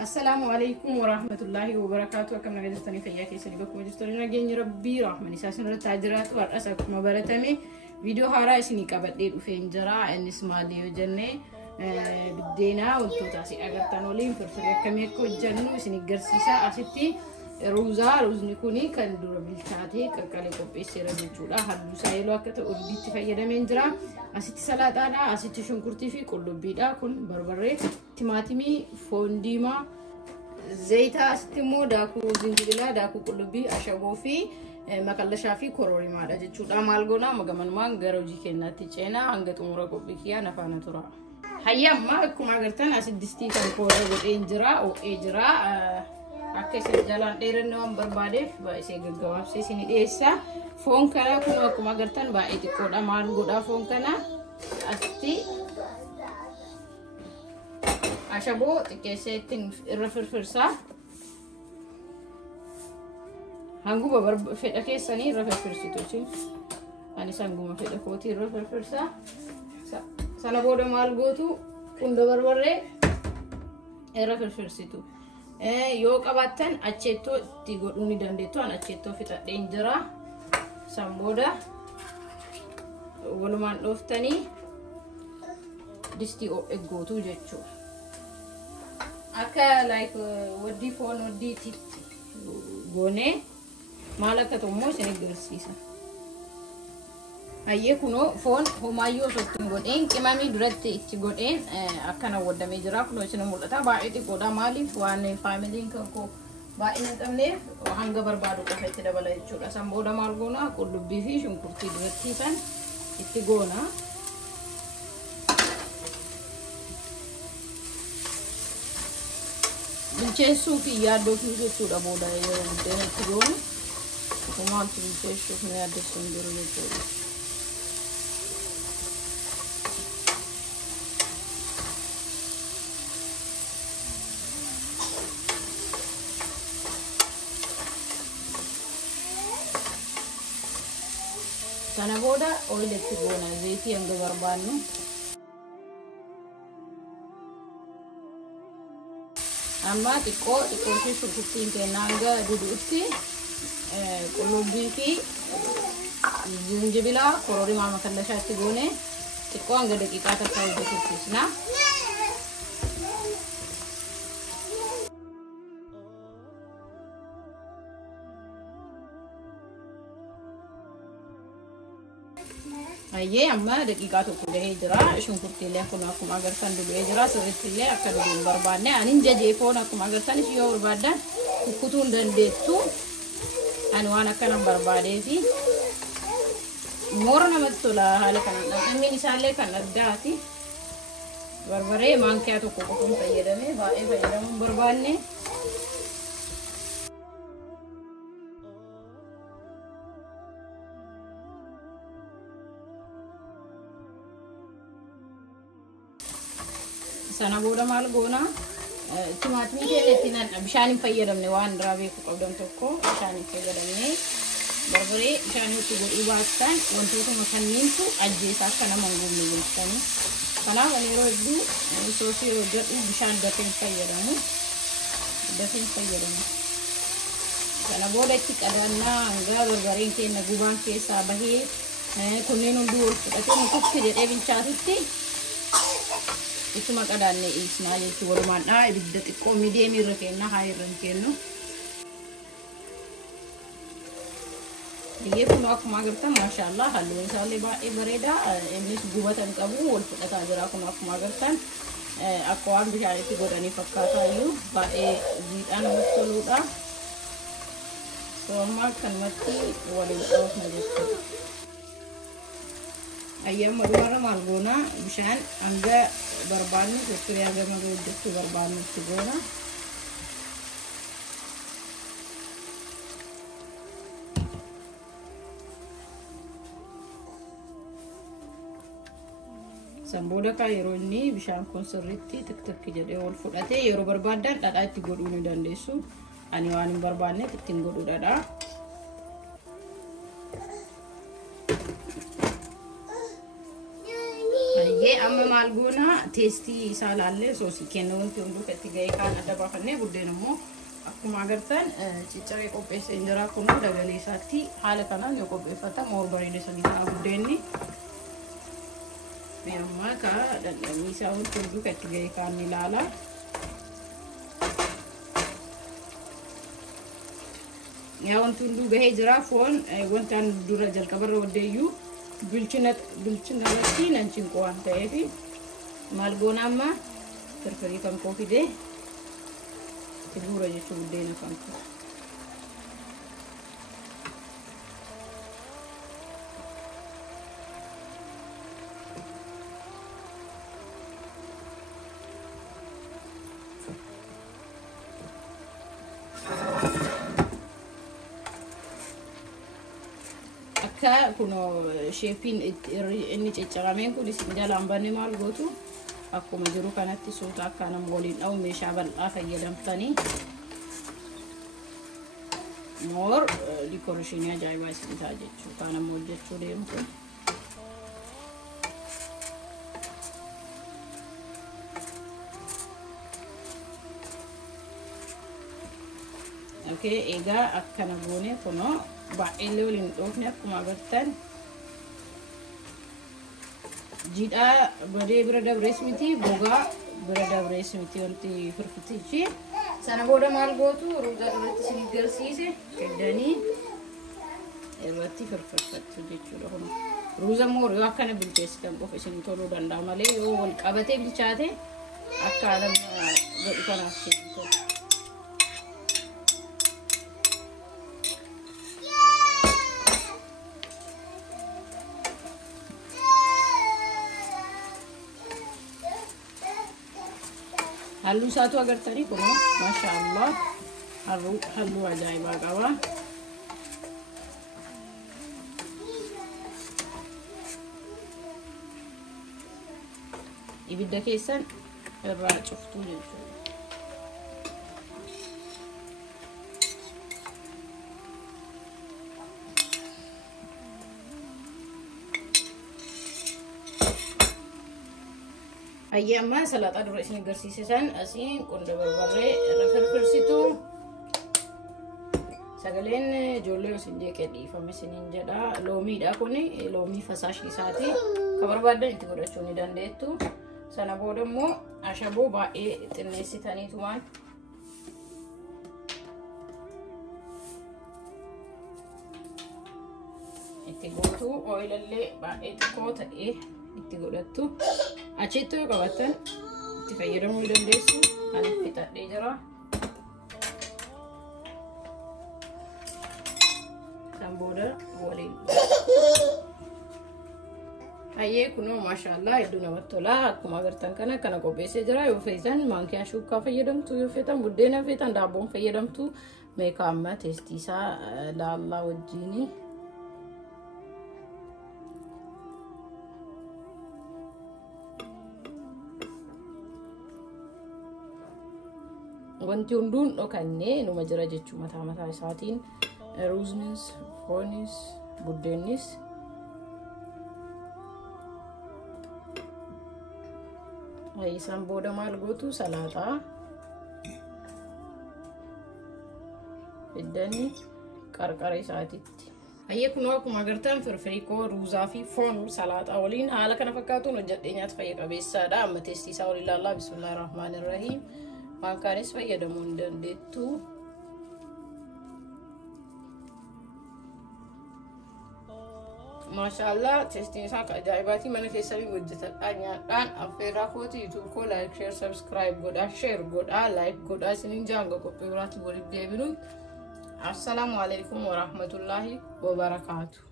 Assalamualaikum warahmatullahi wabarakatuh. Akkam nagaa jirtanii fayyaa keessanii bakkuma jirtanii nageenyi rabbii rahman isaa isinirratti haa jiraatu. Har'as akkuma baratame viidiyoo haaraa isinii qabadhee dhufeen jira. Innis maali yoo jenne biddeena wantoota asii agartan waliin firfirii akkamii akka hojjennu isinii agarsiisa. Asitti ruuzni kuni kan dura bilchaatee qaqqalee qopheesseera jechuudha. Halluu isaa yeroo akka ta'u urdiitti fayyadameen jira. Asitti salaaxaadha, asitti shunkurtii fi qullubbiidha. Kun barbarree, timaatimii, foon diimaa, zayita, asitti immoo daakuu zinjibilaa, daakuu qullubbii, ashaboo fi makallashaa fi kororimaadha jechuudha. Maal goona magamanmaan gara hojii keenyaatti ceenaa hanga xumura qophii kiyyaa nafaana tura. Hayyamma akkuma agartan asitti distii kan koora godheen jira, o'ee jira. Akka isin jalaan dheerinni waan barbaadeef baay'ee gaggabaabsee isin dhiyeessa. Foon kana kun akkuma agartan baay'ee xiqqoodha. Maal godhaa foon kana asitti ashaboo xiqqeessee ittiin irra firfirsaa. Hanguma fedha keessanii irra firfirsitu. Anis hanguma fedha kootii irra firfirsaa. Sana booda maal gootu hunda barbarree irra firfirsitu. Yoo qabaattan acheettoo itti godhuu ni dandeettu. An acheettoo fixadheen jira. San booda walumaan dhooftanii distii eeggootu jechuudha. Akka waddii foon waddiitti goonee maal akka ta'u immoo isin agarsiisa. Hayyee kunoo foon homaayyoo osoo ittiin godheen qimamii duratti itti godheen akkana waddamee jira. Kunoo isin mul'ata baay'ee xiqqoodha. Maaliif waan faamiliin kan koo baay'ee hin qabneef hanga barbaadu qofa itti dabala jechuudha. San booda maal goona qullubbii fi shunkurtii duratti san itti goona. Bilcheessuu fi yaaddootu jechuudha booda yeroo buddeena itti goonu. Maaltu bilcheessuuf nu yaaddessu hin jiru jechuudha. Sana booda oiletti goona zayitii hanga barbaannu. Amma xiqqoo ishee shunkurtiin keenya hanga duduutti qullubbii fi zinjibila kororimaa makallashaatti goone xiqqoo hanga daqiiqaa takka hojjechiisna. Hayyee amma daqiiqaa tokko gahee jira. Shunkurtiilee akkuma agartan dubee jira. Sirrittillee akka dubuu hin barbaanne. Ani jajee foon akkuma agartan yoo barbaadan kukkutuu hin dandeettu. Ani waan akkanan barbaadeefi moora namatti tola haala kanaan. Dhaqniin isaallee kan addaati. Barbaree maankiyaa tokko qofa fayyadamee baay'ee fayyadamuu hin barbaanne. Sana booda maal goona timaatimii keenya ittiin bishaan hin fayyadamne waan irraa beekuu qabdan tokko bishaan hin fayyadamne barbaree bishaan itti godhuu baattan wantoota kanniintu ajjeesaa akka nama hin gubne jechuudha. Kanaaf ani yeroo hedduu soosii yoo hojjedhu bishaan dafee hin fayyadamu. Sana booda itti qadannaa hanga barbareen keenya gubaan keessaa bahee kunneen hunduu wal fudhatee nuti jedhee bilchaatutti Ituma qadaanne isnaa jechuudha. Walumaadhaa ibidda xiqqoo miidiyeem irra kenna haa irra hin kennu. Biyyee kun akkuma agartan maashaallah halluun isaallee baay'ee bareeda. Innis gubata hin qabu wal fudhataa jira. Kun akkuma agartan akka waan bishaanitti godhanii fakkaataa iyyuu baay'ee jiidhaan namatti toludha. Soormaa kanumatti waliin dhoofna jechuudha. Ayyamma dhumarra maal goona bishaan hanga barbaannu firfirii hanga hojjechuu barbaannutti goona. San booda ka yeroo inni bishaan kun sirriitti tiktikki jedhee wal fudhatee yeroo barbaadan dhadhaa itti godhuu ni dandeessu. ani waan hin barbaanne ittiin godhuudha. Ayyee amma maal goona teestii isaa laallee soosii kenna wanti hunduu itti ga'ee kaan adda baafannee buddeen immoo akkuma agartan cicciree qopheessee injera kun dagalee isaatti haala kanaan yoo qopheeffata moor bareeda sanii ta'a buddeenni. Amma ka dhandhamni isaa wanti hunduu itti ga'ee kaan ni ilaala. Yaa wanti hunduu gahee jira foon wantaan dura jalqabarra waddeeyyuu bilchinarratti nan cinqu waan ta'eef maal goona amma firfirii kan koo fidee itti guura jechuu buddeena kan koo. Kuno sheepin inni ciccirameen kun isin jalaan banne maal gootu akkuma jiru kanatti suuta akka nama waliin dha'u meeshaa bal'aa fayyadamtanii moor dikoreeshinii ajaa'ibaa isin ta'a jechuu kaan ammoo hojjechuu deemtu. Okay, egaa akkana goone kuno baay'ee waliin dhoofne akkuma agartan jidhaa badee bira dabrees miti gogaa bira dabrees miti wanti firfitichi sana booda maal gootu ruuza irratti isin garsiise keddanii irratti firfirfattu jechuudha. Kun ruuza moor yoo akkana bilcheessitan qofa isin toluu danda'a malee yoo wal qabatee bilchaate akka nama godhu kanaaf seetu. Hallu satu agar tadi kuno, masya Allah, hallu ajaib kawan. Ibidda keessan irraa cuftu jechuudha. Ayyamma salata dura isin agarsiisan asiin qunda barbarree firfirsitu sagaleen ijoollee isin jeeqee dhiifame isiniin jedha. Loomiidha kuni loomii fasaashii isaati ka barbaadan itti godhachuu ni dandeettu. Sana booda immoo ashaboo baay'ee xinneessitaniitumaan itti gootu ooyilallee baay'ee xiqqoo ta'ee itti godhattu. Achitti yoo qabattan itti fayyadamuu dandeessu. Ani fixadhee jira. San booda waliin. Hayyee kunoo maashaallah hedduu namatti tola. Akkuma agartan kana qopheessee jira. Yoo feetan maankiyaan shuukaa fayyadamtu, yoo feetan buddeena feetan daabboon fayyadamtu. Meeqa amma teestii isaa laallaa wajjini. Wanti hunduun dhokannee numa jira jechuu mataa isaatiin ruuznis, foonis, buddeennis isaan booda maal gootu salaaxaa fiddanii qarqara isaatiitti. Hayyee kunoo akkuma agartan firfirii koo ruuzaa fi foon salaaxaa waliin haala kana fakkaatuun hojjedhee nyaata fayya qabeessaadha. Amma teestii isaa waliin ilaallaa. Bismillahirrahmanirrahiim. Waan kaanis fayyadamuu hin dandeettu. Maashaallah teestiin isaa ajaa'ibaati. Mana keessanii hojjetadhaa nyaadhaan affeerraa kooti. YouTube koo like, share, subscribe godhaa, share godhaa, like godhaa. Isiniin jaanga qophii biraatti waliif deebinu. Assalaamu alaikum wa rahmatullahi wa barakaatu.